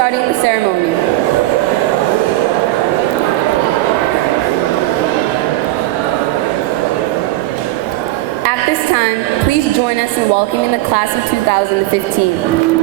starting the ceremony. At this time, please join us in welcoming the class of 2015.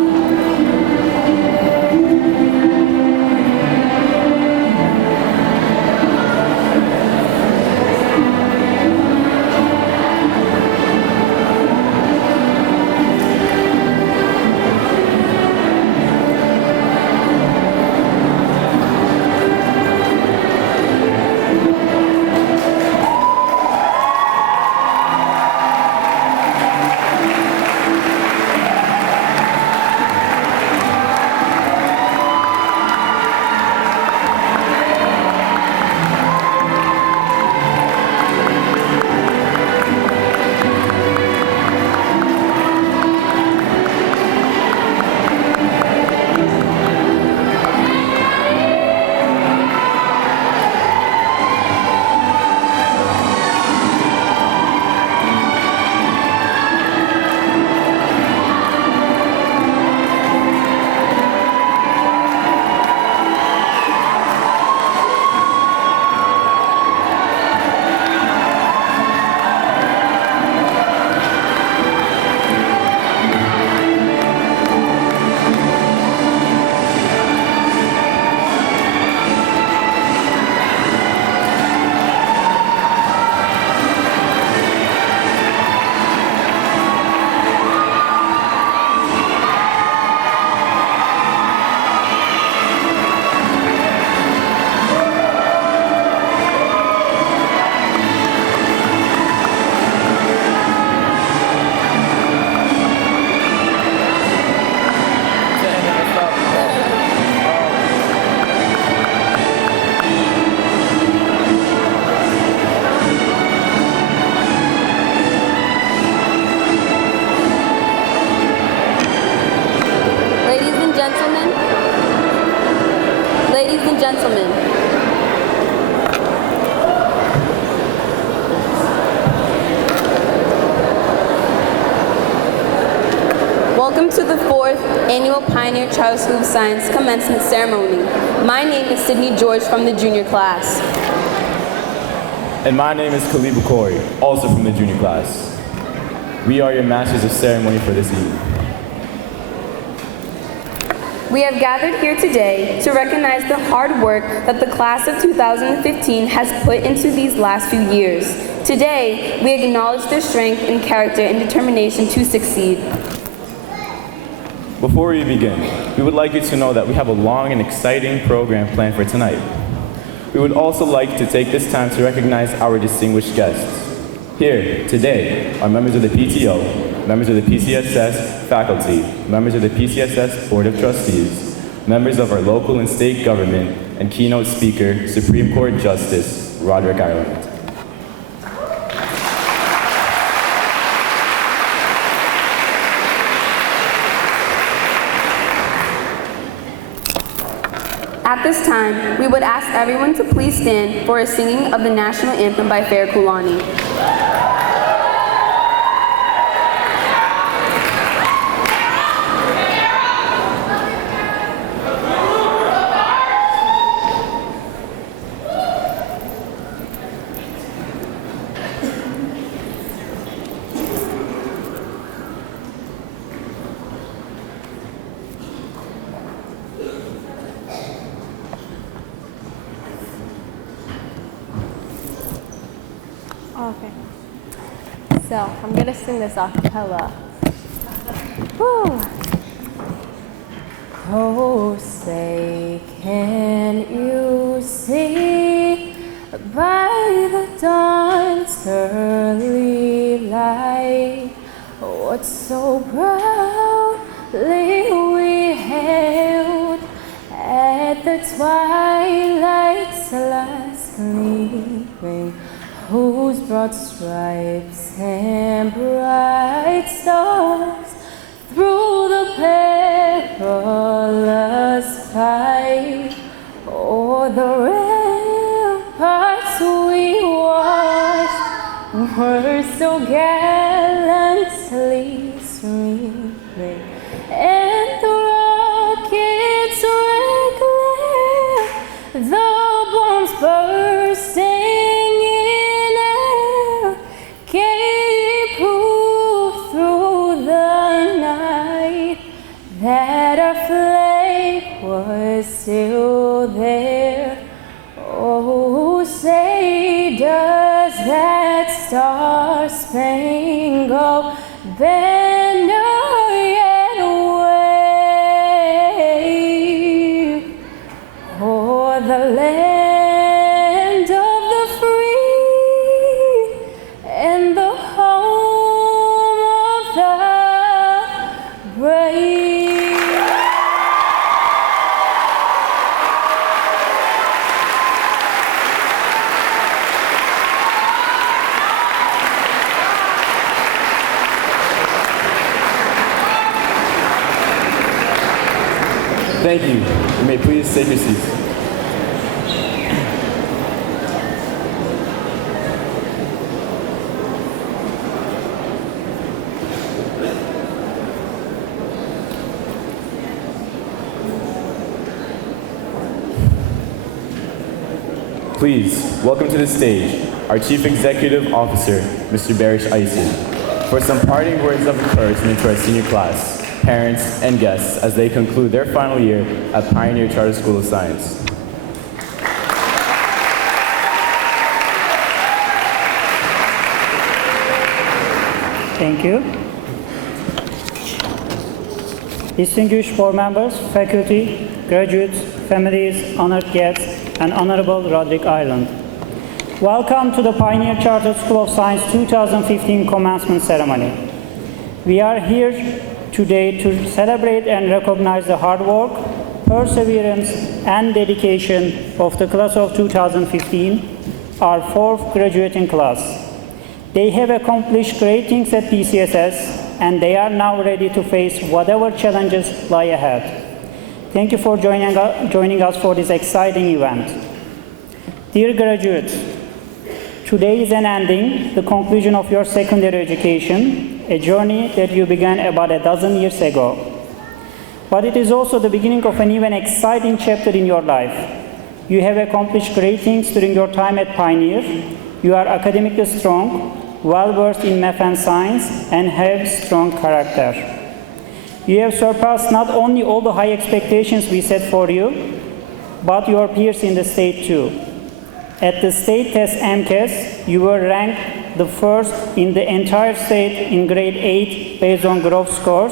Welcome to the 4th Annual Pioneer Charter School of Science Commencement Ceremony. My name is Sydney George from the junior class. And my name is Khalib Corey, also from the junior class. We are your Masters of Ceremony for this evening. We have gathered here today to recognize the hard work that the class of 2015 has put into these last few years. Today, we acknowledge their strength and character and determination to succeed. Before we begin, we would like you to know that we have a long and exciting program planned for tonight. We would also like to take this time to recognize our distinguished guests. Here, today, are members of the PTO, members of the PCSS faculty, members of the PCSS Board of Trustees, members of our local and state government, and keynote speaker, Supreme Court Justice Roderick Ireland. At this time, we would ask everyone to please stand for a singing of the national anthem by Farah Kulani. Okay. So, I'm going to sing this a cappella. Whew. Oh, say, can you see by the dawn's early light what so proudly we hailed at the twilight's last gleaming, whose broad stripes and bright stars through the perilous fight o'er the ramparts we watched were so gallantly streaming, and the rockets was still there. Oh, say does that star-spangled banner yet wave o'er the land of the free and the home of the brave? Thank you. You may please take your seats. Please welcome to the stage our Chief Executive Officer, Mr. Barish Icy, for some parting words of encouragement to our senior class, parents, and guests as they conclude their final year at Pioneer Charter School of Science. Thank you. Distinguished board members, faculty, graduates, families, honored guests, and Honorable Roderick Ireland. Welcome to the Pioneer Charter School of Science 2015 Commencement Ceremony. We are here today to celebrate and recognize the hard work, perseverance, and dedication of the class of 2015, our fourth graduating class. They have accomplished great things at PCSS, and they are now ready to face whatever challenges lie ahead. Thank you for joining us for this exciting event. Dear graduates, today is an ending, the conclusion of your secondary education, a journey that you began about a dozen years ago. But it is also the beginning of an even exciting chapter in your life. You have accomplished great things during your time at Pioneer. You are academically strong, well-versed in math and science, and have strong character. You have surpassed not only all the high expectations we set for you, but your peers in the state too. At the state test MCAS, you were ranked the first in the entire state in grade 8 based on growth scores,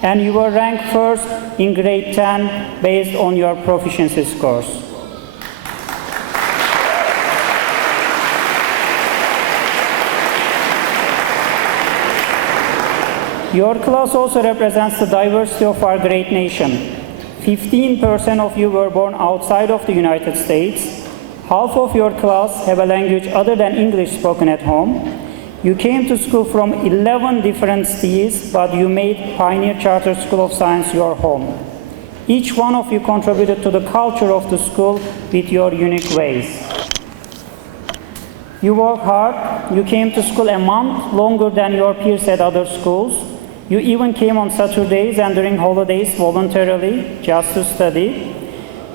and you were ranked first in grade 10 based on your proficiency scores. Your class also represents the diversity of our great nation. 15% of you were born outside of the United States. Half of your class have a language other than English spoken at home. You came to school from 11 different cities, but you made Pioneer Charter School of Science your home. Each one of you contributed to the culture of the school with your unique ways. You worked hard. You came to school a month longer than your peers at other schools. You even came on Saturdays and during holidays voluntarily just to study.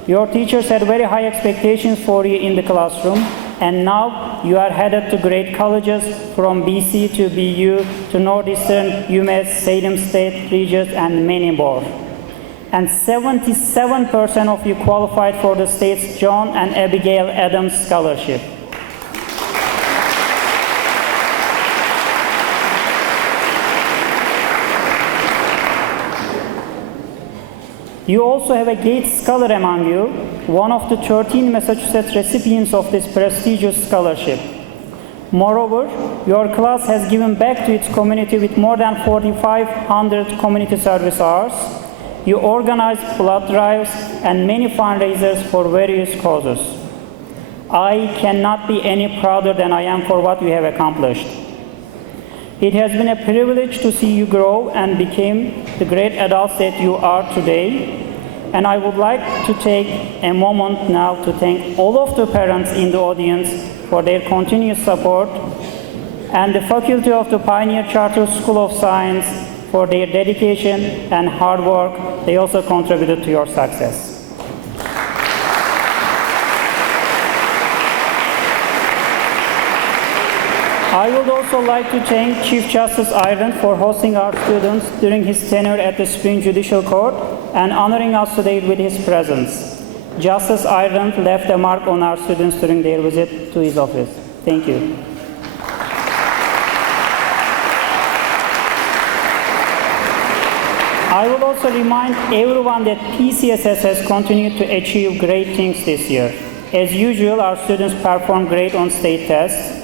Your teachers had very high expectations for you in the classroom, and now you are headed to great colleges from BC to BU to Northeastern, UMass, Salem State, Regis, and many more. And 77% of you qualified for the state's John and Abigail Adams Scholarship. You also have a Gates Scholar among you, one of the 13 Massachusetts recipients of this prestigious scholarship. Moreover, your class has given back to its community with more than 4,500 community service hours. You organize blood drives and many fundraisers for various causes. I cannot be any prouder than I am for what you have accomplished. It has been a privilege to see you grow and become the great adults that you are today. And I would like to take a moment now to thank all of the parents in the audience for their continuous support, and the faculty of the Pioneer Charter School of Science for their dedication and hard work. They also contributed to your success. I would also like to thank Chief Justice Ireland for hosting our students during his tenure at the Supreme Judicial Court and honoring us today with his presence. Justice Ireland left a mark on our students during their visit to his office. Thank you. I will also remind everyone that PCSS has continued to achieve great things this year. As usual, our students perform great on state tests.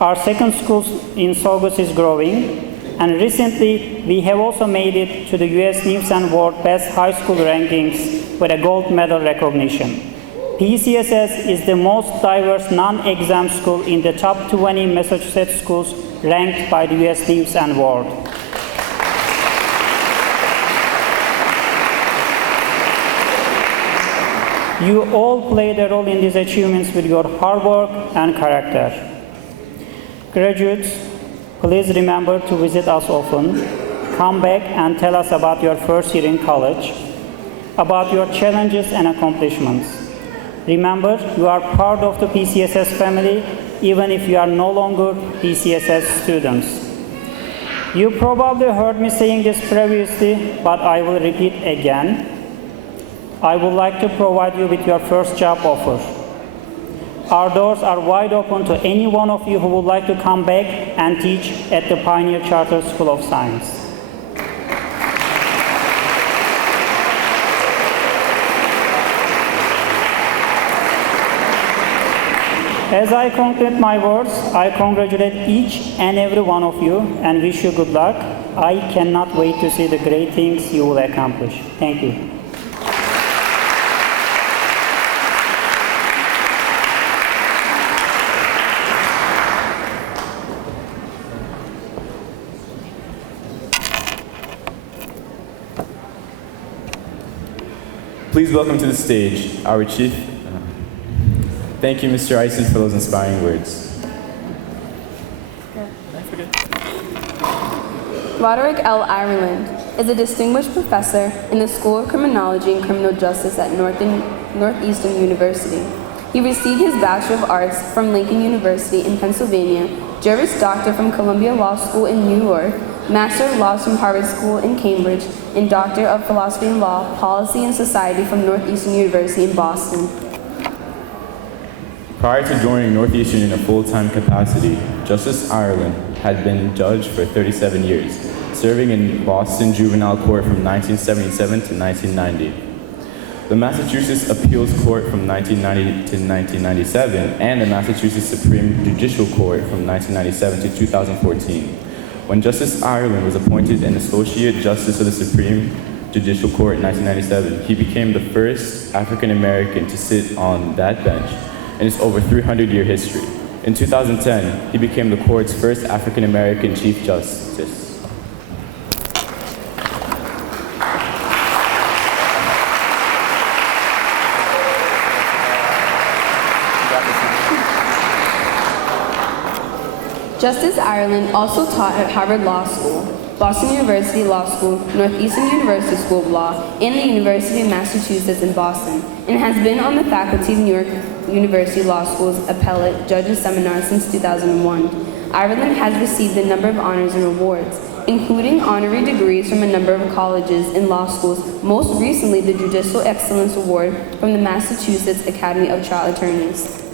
Our second school in Saugus is growing. And recently, we have also made it to the U.S. News and World Best High School rankings with a gold medal recognition. PCSS is the most diverse non-exam school in the top 20 Massachusetts schools ranked by the U.S. News and World. You all played a role in these achievements with your hard work and character. Graduates, please remember to visit us often. Come back and tell us about your first year in college, about your challenges and accomplishments. Remember, you are part of the PCSS family, even if you are no longer PCSS students. You probably heard me saying this previously, but I will repeat again. I would like to provide you with your first job offer. Our doors are wide open to any one of you who would like to come back and teach at the Pioneer Charter School of Science. As I conclude my words, I congratulate each and every one of you and wish you good luck. I cannot wait to see the great things you will accomplish. Thank you. Please welcome to the stage our Chief. Thank you, Mr. Ison, for those inspiring words. Roderick L. Ireland is a distinguished professor in the School of Criminology and Criminal Justice at Northeastern University. He received his Bachelor of Arts from Lincoln University in Pennsylvania, Juris Doctor from Columbia Law School in New York, Master of Laws from Harvard School in Cambridge, and Doctor of Philosophy and Law, Policy and Society from Northeastern University in Boston. Prior to joining Northeastern in a full-time capacity, Justice Ireland had been judge for 37 years, serving in Boston Juvenile Court from 1977 to 1990. The Massachusetts Appeals Court from 1990 to 1997, and the Massachusetts Supreme Judicial Court from 1997 to 2014. When Justice Ireland was appointed an Associate Justice of the Supreme Judicial Court in 1997, he became the first African American to sit on that bench in its over 300-year history. In 2010, he became the court's first African American Chief Justice. Justice Ireland also taught at Harvard Law School, Boston University Law School, Northeastern University School of Law, and the University of Massachusetts in Boston, and has been on the faculty of New York University Law School's Appellate Judges Seminar since 2001. Ireland has received a number of honors and awards, including honorary degrees from a number of colleges and law schools, most recently the Judicial Excellence Award from the Massachusetts Academy of Trial Attorneys.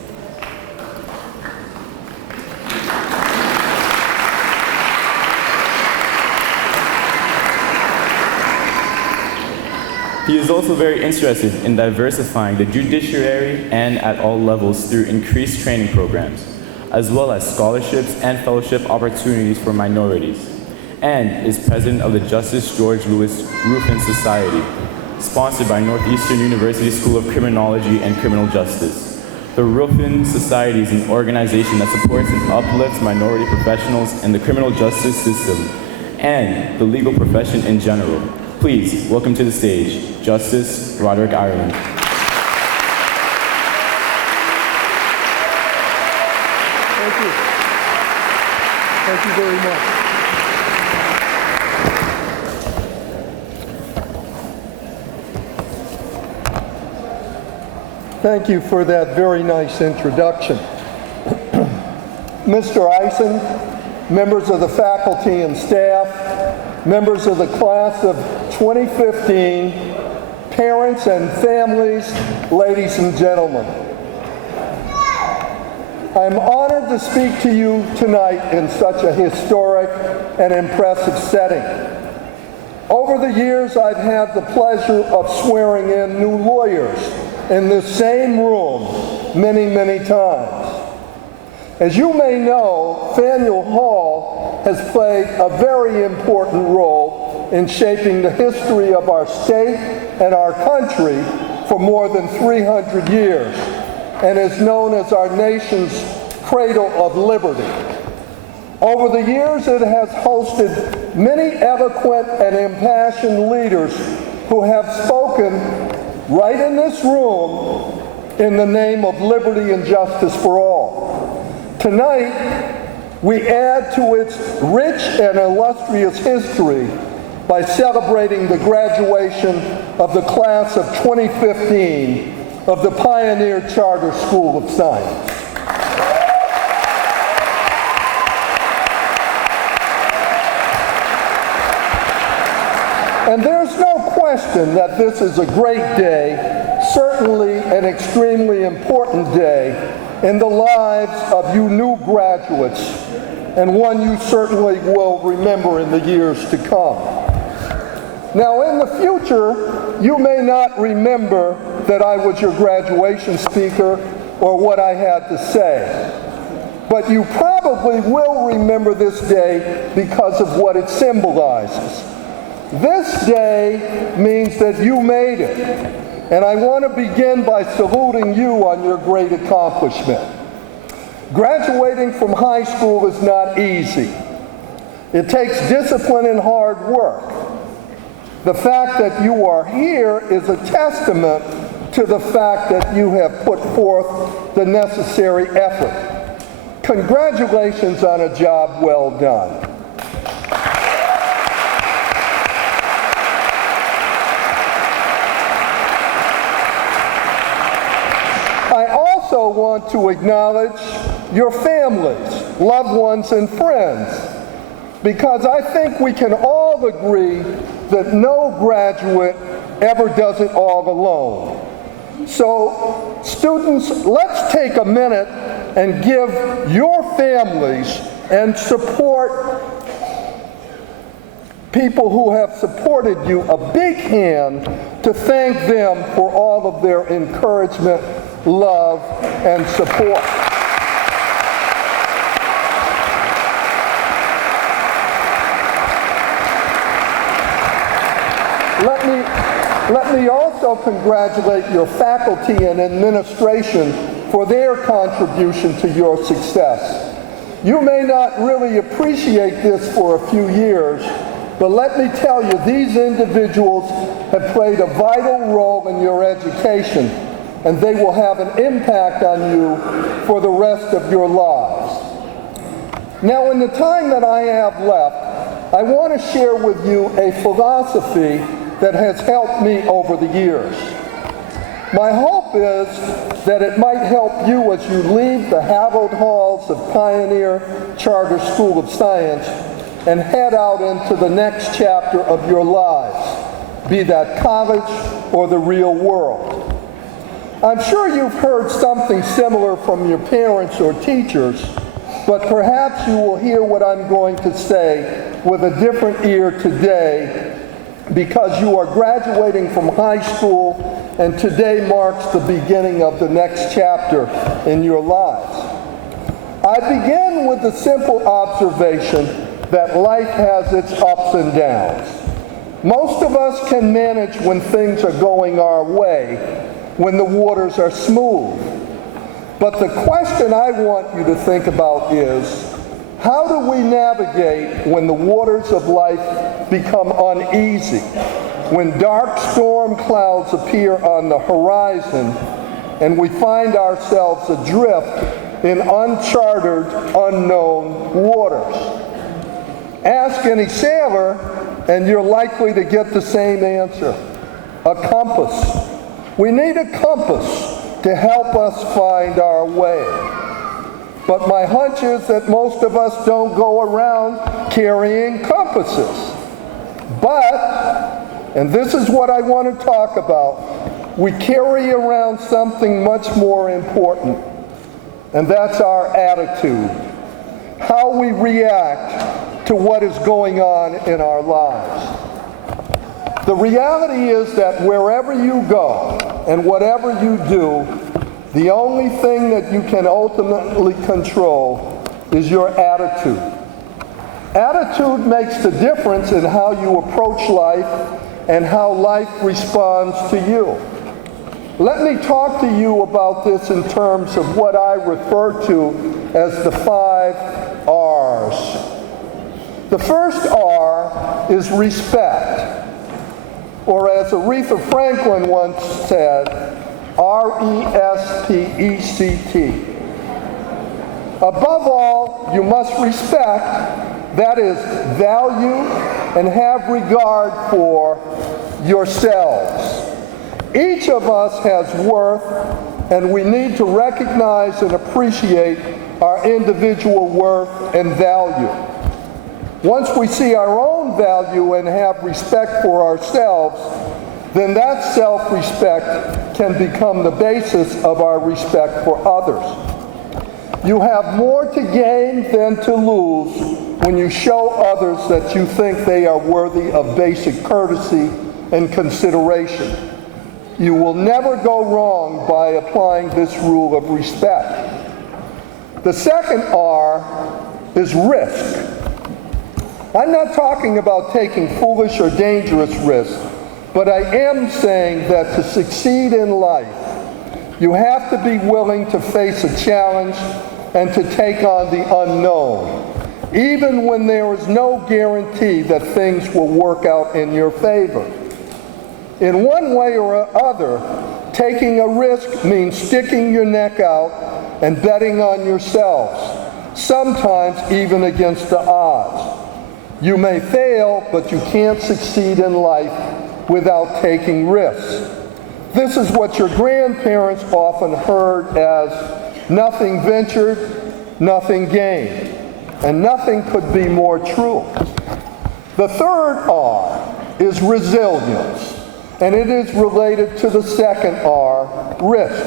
He is also very interested in diversifying the judiciary and at all levels through increased training programs, as well as scholarships and fellowship opportunities for minorities, and is president of the Justice George Lewis Ruffin Society, sponsored by Northeastern University School of Criminology and Criminal Justice. The Ruffin Society is an organization that supports and uplifts minority professionals in the criminal justice system and the legal profession in general. Please welcome to the stage, Justice Roderick Ireland. Thank you. Thank you very much. Thank you for that very nice introduction. Mr. Eisen, members of the faculty and staff, members of the class of 2015, parents and families, ladies and gentlemen. I'm honored to speak to you tonight in such a historic and impressive setting. Over the years, I've had the pleasure of swearing in new lawyers in this same room many, many times. As you may know, Faneuil Hall has played a very important role in shaping the history of our state and our country for more than 300 years, and is known as our nation's cradle of liberty. Over the years, it has hosted many eloquent and impassioned leaders who have spoken right in this room in the name of liberty and justice for all. Tonight, we add to its rich and illustrious history by celebrating the graduation of the class of 2015 of the Pioneer Charter School of Science. And there's no question that this is a great day, certainly an extremely important day in the lives of you new graduates, and one you certainly will remember in the years to come. Now, in the future, you may not remember that I was your graduation speaker or what I had to say, but you probably will remember this day because of what it symbolizes. This day means that you made it, and I want to begin by saluting you on your great accomplishment. Graduating from high school is not easy. It takes discipline and hard work. The fact that you are here is a testament to the fact that you have put forth the necessary effort. Congratulations on a job well done. I also want to acknowledge your families, loved ones, and friends, because I think we can all agree that no graduate ever does it all alone. So, students, let's take a minute and give your families and support people who have supported you a big hand to thank them for all of their encouragement, love, and support. Let me also congratulate your faculty and administration for their contribution to your success. You may not really appreciate this for a few years, but let me tell you, these individuals have played a vital role in your education, and they will have an impact on you for the rest of your lives. Now, in the time that I have left, I want to share with you a philosophy that has helped me over the years. My hope is that it might help you as you leave the hallowed halls of Pioneer Charter School of Science and head out into the next chapter of your lives, be that college or the real world. I'm sure you've heard something similar from your parents or teachers, but perhaps you will hear what I'm going to say with a different ear today, because you are graduating from high school, and today marks the beginning of the next chapter in your lives. I begin with the simple observation that life has its ups and downs. Most of us can manage when things are going our way, when the waters are smooth. But the question I want you to think about is, how do we navigate when the waters of life become uneasy, when dark storm clouds appear on the horizon and we find ourselves adrift in uncharted, unknown waters? Ask any sailor and you're likely to get the same answer: a compass. We need a compass to help us find our way. but my hunch is that most of us don't go around carrying compasses. But, and this is what I want to talk about, we carry around something much more important, and that's our attitude, how we react to what is going on in our lives. The reality is that wherever you go and whatever you do, the only thing that you can ultimately control is your attitude. Attitude makes the difference in how you approach life and how life responds to you. Let me talk to you about this in terms of what I refer to as the 5 R's. The first R is respect, or as Aretha Franklin once said, R-E-S-P-E-C-T. Above all, you must respect, that is, value and have regard for yourselves. Each of us has worth, and we need to recognize and appreciate our individual worth and value. Once we see our own value and have respect for ourselves, then that self-respect can become the basis of our respect for others. You have more to gain than to lose when you show others that you think they are worthy of basic courtesy and consideration. You will never go wrong by applying this rule of respect. The second R is risk. I'm not talking about taking foolish or dangerous risks, but I am saying that to succeed in life, you have to be willing to face a challenge and to take on the unknown, even when there is no guarantee that things will work out in your favor. In one way or other, taking a risk means sticking your neck out and betting on yourselves, sometimes even against the odds. You may fail, but you can't succeed in life without taking risks. This is what your grandparents often heard as nothing ventured, nothing gained. And nothing could be more true. The third R is resilience, and it is related to the second R, risk.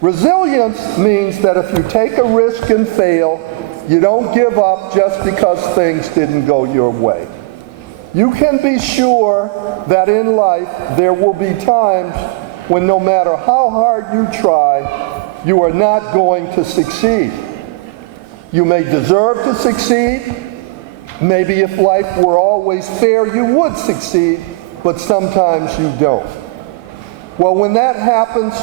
Resilience means that if you take a risk and fail, you don't give up just because things didn't go your way. You can be sure that in life there will be times when no matter how hard you try, you are not going to succeed. You may deserve to succeed. Maybe if life were always fair, you would succeed, but sometimes you don't. Well, when that happens,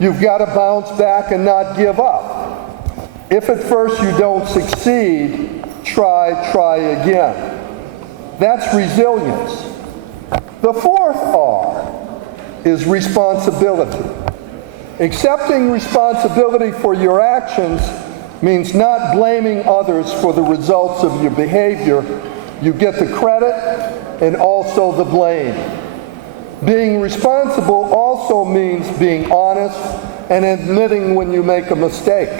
you've got to bounce back and not give up. If at first you don't succeed, try again. That's resilience. The fourth R is responsibility. Accepting responsibility for your actions means not blaming others for the results of your behavior. You get the credit and also the blame. Being responsible also means being honest and admitting when you make a mistake.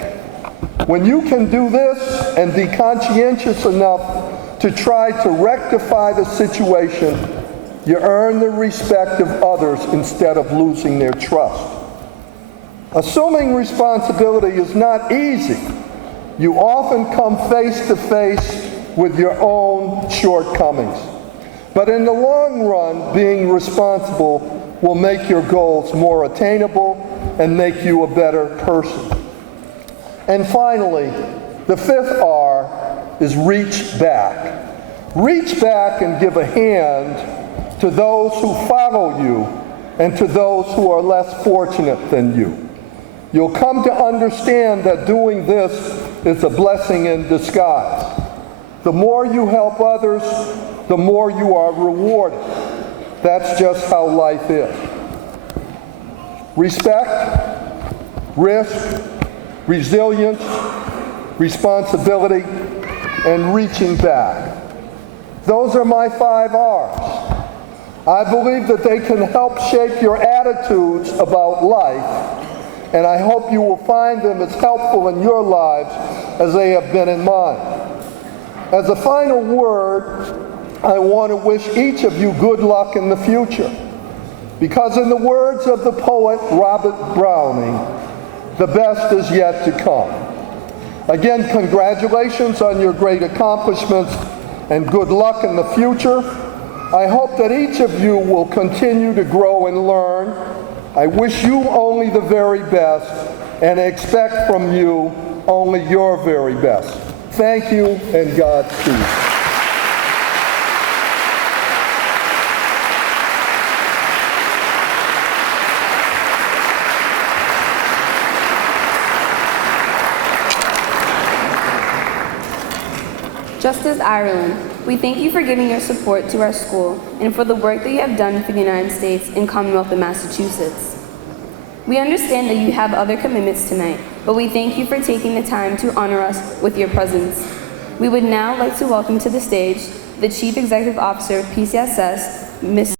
When you can do this and be conscientious enough to try to rectify the situation, you earn the respect of others instead of losing their trust. Assuming responsibility is not easy. You often come face to face with your own shortcomings. But in the long run, being responsible will make your goals more attainable and make you a better person. And finally, the fifth R is reach back. Reach back and give a hand to those who follow you and to those who are less fortunate than you. You'll come to understand that doing this is a blessing in disguise. The more you help others, the more you are rewarded. That's just how life is. Respect, risk, resilience, responsibility, and reaching back. Those are my 5 R's. I believe that they can help shape your attitudes about life and I hope you will find them as helpful in your lives as they have been in mine. As a final word, I want to wish each of you good luck in the future, because in the words of the poet Robert Browning, the best is yet to come. Again, congratulations on your great accomplishments and good luck in the future. I hope that each of you will continue to grow and learn. I wish you only the very best and expect from you only your very best. Thank you and Godspeed. Justice Ireland, we thank you for giving your support to our school and for the work that you have done for the United States and Commonwealth of Massachusetts. We understand that you have other commitments tonight, but we thank you for taking the time to honor us with your presence. We would now like to welcome to the stage the Chief Executive Officer of PCSS, Ms.